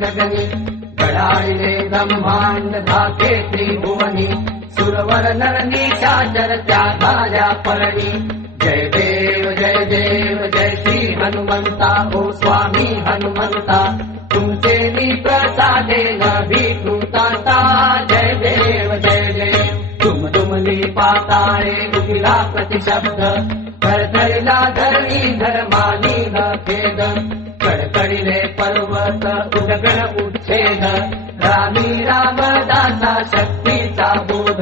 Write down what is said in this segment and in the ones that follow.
गगनी गडाळिले ब्रह्मांड धाके त्रिभुवनी सुरवर नर निशाचर त्या झाल्या परणी जय देव जय श्री हनुमंता ओ स्वामी हनुमंता तुमचे मी प्रसादे न भिकृतांता जय देव दुमदुमली पाताळे उदिला प्रतिशब्द धडधडीला धरणी धर्मानी न खेद कडकडीले पर्वत उदगण उच्छेद रामी रामदासा शक्तीचा बोध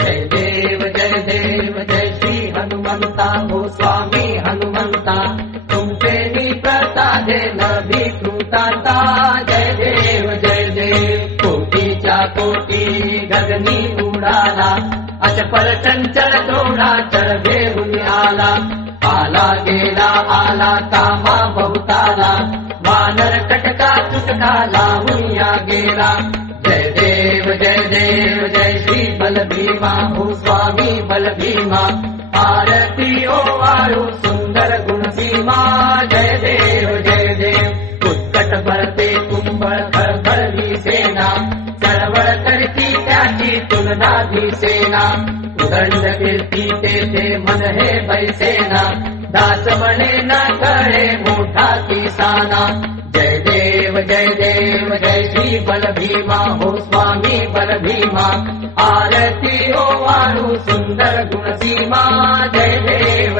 जय देव जय श्री हनुमंता ओ स्वामी हनुमंता तुमचे मी प्रसादे न भिकृतांता जय देव कोटीच्या कोटी गगनी उडाला अचपल चंचल थोडा चढ घेऊन आला गेला आला कामा बहुताला वानर कटका चुटका लावून गेला जय देव जय श्री बलभीमा हो स्वामी बलभीमा आरती ओ वाळू सुंदर गुणसीमा जय देव उत्कट भरते कुंभळ खळखळली सेना चळवळ करती त्याची तुलना दिसेना उदंड कीर्ती तेथे मन हे बैसेना दास म्हणे न कळे मोठा किसाना जय देव जय श्री बलभीमा हो स्वामी बलभीमा आरती ओ वाळू सुंदर गुणसीमा जय देव